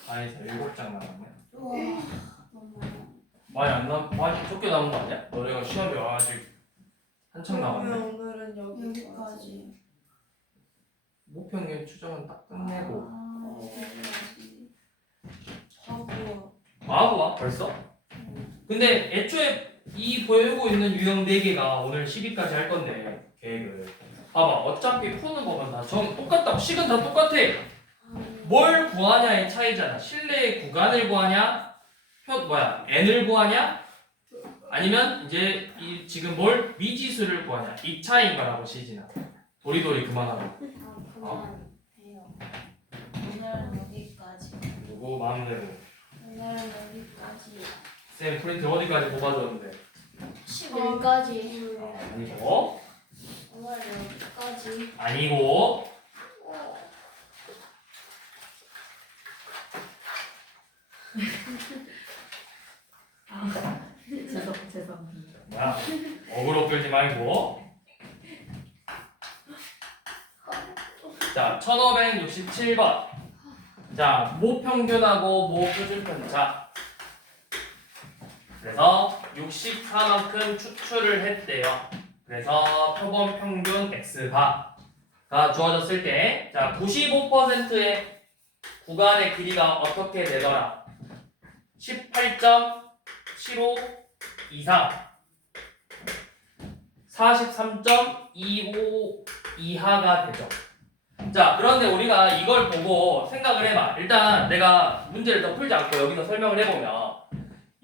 아니, 7장 남았네. 많이 적게 남은 거 아니야? 너네가 시험이 아직 한참 남았네. 오늘은 여기까지. 목평균 추정은 딱 끝내고 하고. 벌써? 근데 애초에 이 보이고 있는 유형 4개가 오늘 12까지 할 건데 계획을 봐봐. 어차피 푸는 거면 다 똑같다고. 식은 다 똑같아. 뭘 구하냐의 차이잖아. 실내의 구간을 구하냐, n을 구하냐, 아니면 이제 지금 뭘 미지수를 구하냐, 이 차이인 거라고. 시진아, 도리도리 그만하고. 그만해요. 오늘은 여기까지. 누구 마음대로. 오늘은 여기까지. 쌤 프린트 어디까지 뽑아줬는데? 11까지. 아니고. 오늘 여기까지. 아니고. 죄송합니다. 뭐야? 어그로 끌지 말고. 자, 1567번. 자, 모평균하고 모표준편차. 그래서 64만큼 추출을 했대요. 그래서 표본 평균 X바가 주어졌을 때, 자, 95%의 구간의 길이가 어떻게 되더라? 18.75 이상 43.25 이하가 되죠. 자, 그런데 우리가 이걸 보고 생각을 해봐. 일단 내가 문제를 더 풀지 않고 여기서 설명을 해보면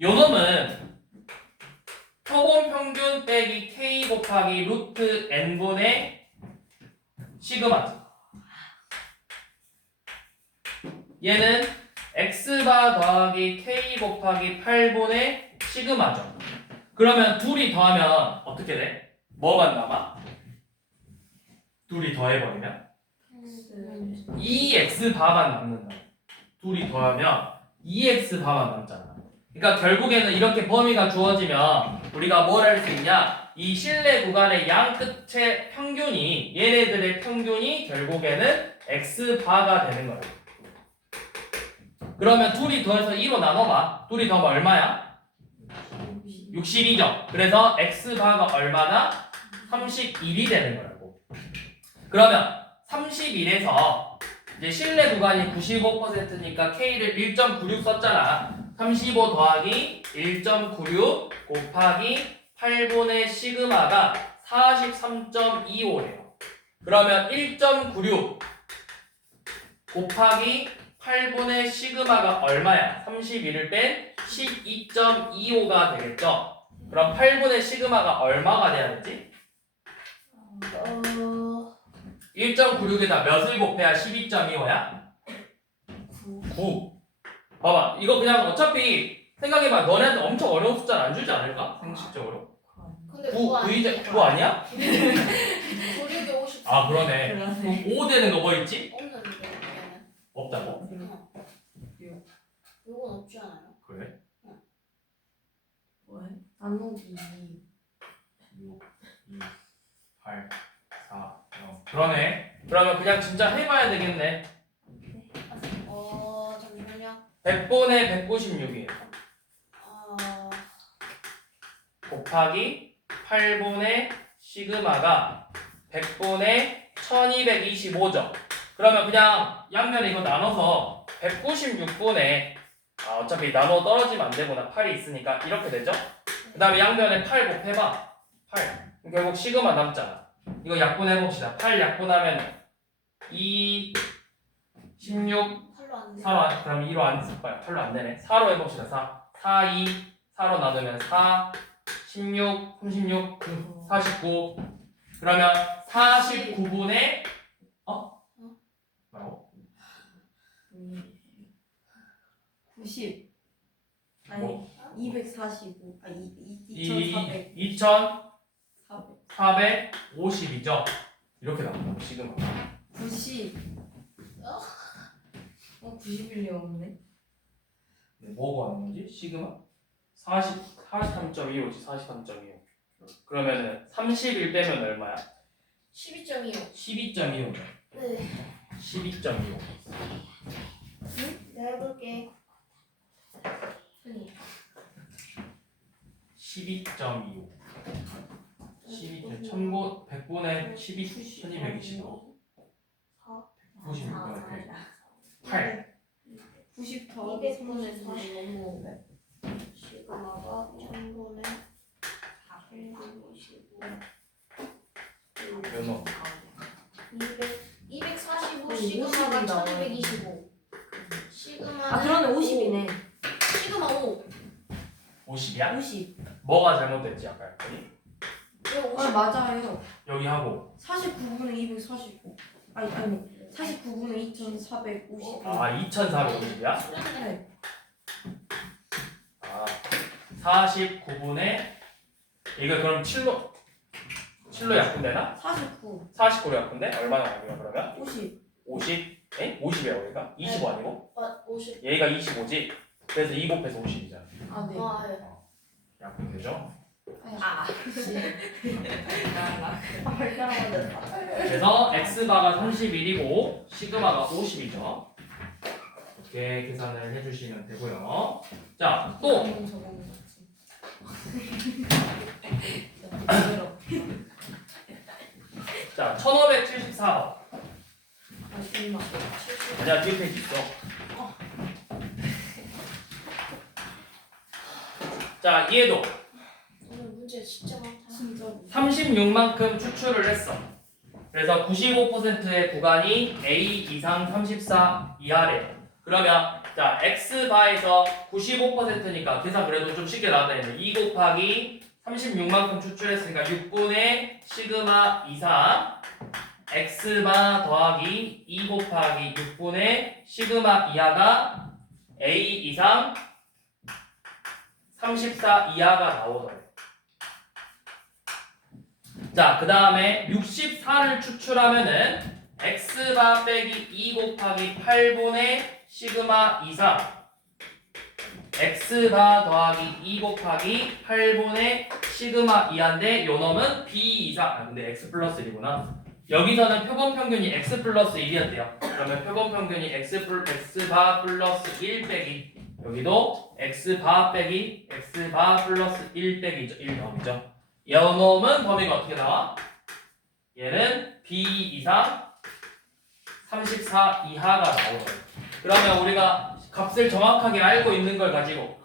요 놈은 표본 평균 빼기 k 곱하기 루트 n분의 시그마지. 얘는 x바 더하기 k 곱하기 8분의 시그마죠. 그러면 둘이 더하면 어떻게 돼? 뭐만 남아? 둘이 더해버리면 2x바만 남는다. 둘이 더하면 2x바만 남잖아. 그러니까 결국에는 이렇게 범위가 주어지면 우리가 뭘 할 수 있냐? 이 실내 구간의 양 끝의 평균이 얘네들의 평균이 결국에는 x바가 되는 거야. 그러면 둘이 더해서 2로 나눠봐. 둘이 더하면 얼마야? 60이죠. 그래서 x바가 얼마나? 31이 되는 거라고. 그러면 31에서 이제 실내 구간이 95%니까 k를 1.96 썼잖아. 35 더하기 1.96 곱하기 8분의 시그마가 43.25래요. 그러면 1.96 곱하기 8분의 시그마가 얼마야? 31을 뺀 12.25가 되겠죠? 그럼 8분의 시그마가 얼마가 돼야 되지? 1.96에다 몇을 곱해야 12.25야? 9. 봐봐, 이거 그냥 어차피 생각해봐. 너네한테 엄청 어려운 숫자는 안 주지 않을까? 상식적으로. 근데 9 아니야? 96에 50. 아, 그러네. 그럼 5 되는 거 뭐 있지? 없는데 얘는. 없다고? 이건 없지 않아요? 그래? 나누기 6, 2, 8, 4, 0. 그러네. 그러면 그냥 진짜 해봐야 되겠네. 잠시만요. 100분의 196이에요. 곱하기 8분의 시그마가 100분의 1225죠. 그러면 그냥 양면에 이거 나눠서 196분의 어차피 나눠 떨어지면 안 되구나. 8이 있으니까 이렇게 되죠. 그 다음에 양면에 8 곱해봐. 8. 결국 시그마 남잖아. 이거 약분해봅시다. 8 약분하면 2, 16, 8로 안 돼. 4로 그럼 2로 안 쓸까요? 8로 안 되네. 4로 해봅시다. 4, 2, 4로 나누면 4, 16, 36, 49. 그러면 49분의 뭐라고? 90 아니 뭐? 245 2400 2450이죠. 이렇게 나온다고 시그마. 90 90일이 없네. 뭐가 하는 거지? 시그마? 43.25지. 43.25. 그러면은 31 빼면 얼마야? 12.25. 12.25. 네. 12.25. 내가 해볼게. 12.25. 100분의 12, 1225. 96분의 8. 90 더하기 200분의 30 너무 시그마가 1000분의 425. 몇놈? 245 아니, 시그마가 50이 나와요. 1225. 시그마. 아 그러네 50이네. 시그마 5. 50이야? 50. 뭐가 잘못됐지 아까 했더니? 이거 50. 아 맞아요. 여기 하고 49분의 245. 아니 49분의 2450. 아 2450이야? 네. 아 49분의 이거 그럼 7로 약분되나? 49. 49로 약분돼? 얼마나 나와요 그러면? 50. 50? 에? 50이야 그러니까? 25 아니고? 50. 얘가 25지? 그래서 2 곱해서 50이잖아. 아 네. 네. 약분되죠? 아. 그래서 x바가 31이고 시그마가 50이죠. 이렇게 계산을 해주시면 되고요. 자, 또 자, 1574번. 아니야, 뒤에 페이지 있어. 자, 이해도. 오늘 문제 진짜 많다. 진짜 36만큼 추출을 했어. 그래서 95%의 구간이 A 이상 34 이하래요. 그러면 자 X바에서 95%니까 계산 그래도 좀 쉽게 나왔다 했네. 2 곱하기 36만큼 추출했으니까 6분의 시그마 이상 X바 더하기 2 곱하기 6분의 시그마 이하가 A 이상 34 이하가 나오더래. 자, 그 다음에 64를 추출하면은 X바 빼기 2 곱하기 8분의 시그마 이상 X바 더하기 2 곱하기 8분의 시그마 이하인데 요 놈은 B 이상 근데 X 플러스 1이구나. 여기서는 표본 평균이 X 플러스 1이었대요. 그러면 표본 평균이 X바 플러스 1 빼기 여기도 X바 빼기 X바 플러스 1 빼기 1놈이죠. 이 놈은 범위가 어떻게 나와? 얘는 B 이상 34 이하가 나오는. 그러면 우리가 값을 정확하게 알고 있는 걸 가지고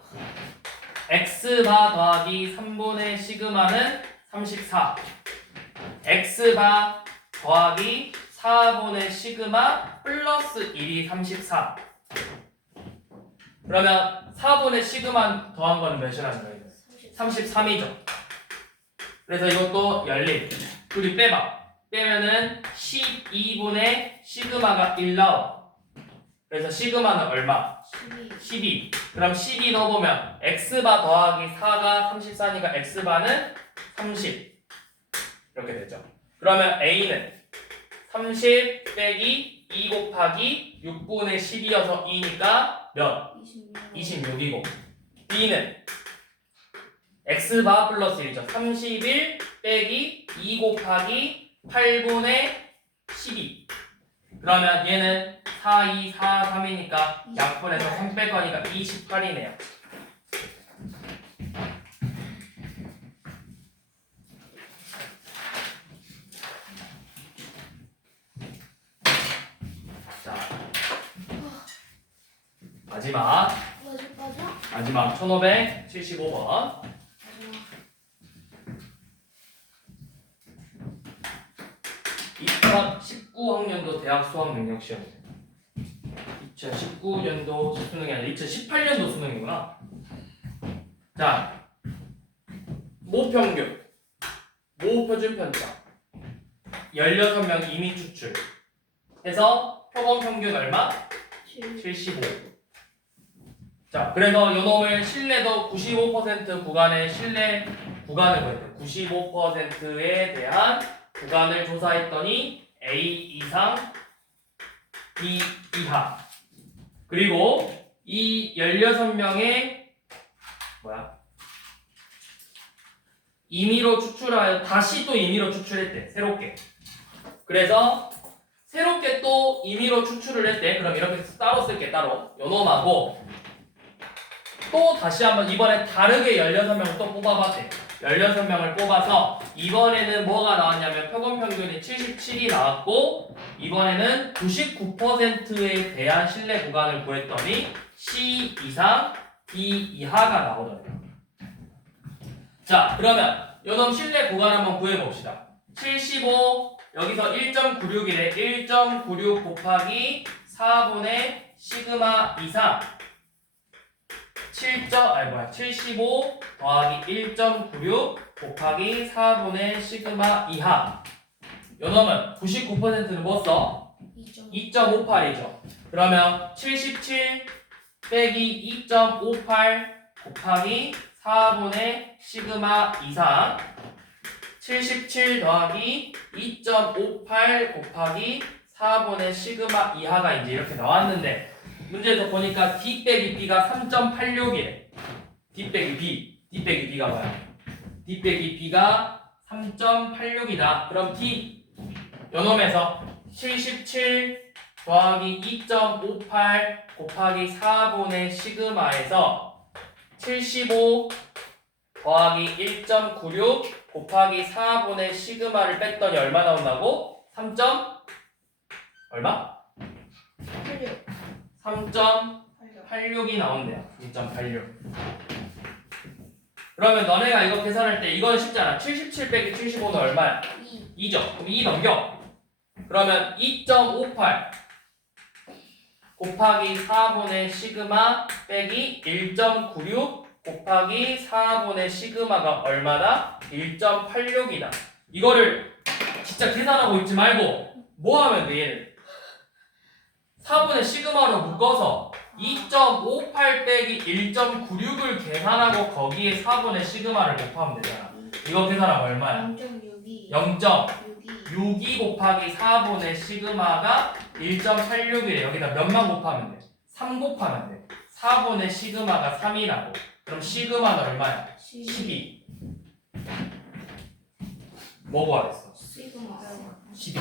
X바 더하기 3분의 시그마는 34 X바 더하기 4분의 시그마 플러스 1이 34 그러면 4분의 시그마 더한 거는 몇이라는 거예요? 33이죠. 그래서 이것도 열림. 둘이 빼봐. 빼면은 12분의 시그마가 1 나와. 그래서 시그마는 얼마? 12. 그럼 12 넣어보면 X바 더하기 4가 34니까 X바는 30. 이렇게 되죠. 그러면 A는 30 빼기 2 곱하기 6분의 12여서 2니까 몇? 26이고 B는 X바 플러스 1이죠. 31 빼기 2 곱하기 8분의 12 그러면 얘는 4, 2, 4, 3이니까 약분해서 3 뺄 거니까 28이네요. 자 마지막 1575번 2019학년도 대학 수학 능력 시험이에요. 2019년도 수능이 아니라 2018년도 수능이구나. 자, 모평균, 모표준 편차, 16명 이미 추출 해서 표본 평균 얼마? 75. 자, 그래서 요놈을 실내도 95% 구간의 실내 구간을 보였대요. 95%에 대한 구간을 조사했더니 A 이상, B 이하. 그리고 이 16명의 임의로 추출하여 다시 또 임의로 추출했대. 새롭게. 그래서 새롭게 또 임의로 추출을 했대. 그럼 이렇게 따로 쓸게. 따로. 요놈하고 또 다시 한번 이번에 다르게 16명을 또 뽑아봤대. 16명을 뽑아서 이번에는 뭐가 나왔냐면 표본 평균이 77이 나왔고 이번에는 99%에 대한 신뢰 구간을 구했더니 C 이상, D 이하가 나오더래요. 자, 그러면 요놈 신뢰 구간 한번 구해봅시다. 75 여기서 1.96이래. 1.96 곱하기 4분의 시그마 이상 75 더하기 1.96 곱하기 4분의 시그마 이하. 요놈은 99%는 뭐 써? 2.58이죠. 그러면 77 빼기 2.58 곱하기 4분의 시그마 이상 77 더하기 2.58 곱하기 4분의 시그마 이하가 이제 이렇게 나왔는데 문제에서 보니까 D 빼기 B가 3.86이래. D 빼기 B. D 빼기 B가 뭐야? D 빼기 B가 3.86이다. 그럼 D 요놈에서 77 더하기 2.58 곱하기 4분의 시그마에서 75 더하기 1.96 곱하기 4분의 시그마를 뺐더니 얼마 나온다고? 3. 얼마? 3.86이 나온대요. 2.86. 그러면 너네가 이거 계산할 때 이건 쉽잖아. 77 빼기 75는 얼마야? 2. 2죠. 그럼 2 넘겨. 그러면 2.58 곱하기 4분의 시그마 빼기 1.96 곱하기 4분의 시그마가 얼마다? 1.86이다. 이거를 진짜 계산하고 있지 말고 뭐 하면 돼 얘는? 4분의 시그마로 묶어서 2.58 빼기 1.96을 계산하고 거기에 4분의 시그마를 곱하면 되잖아. 이거 계산하면 얼마야? 0.62. 0.62 6이. 곱하기 4분의 시그마가 1.86이래. 여기다 몇만 곱하면 돼? 3 곱하면 돼. 4분의 시그마가 3이라고. 그럼 시그마는 얼마야? 12. 뭐 구하랬어? 시그마. 12.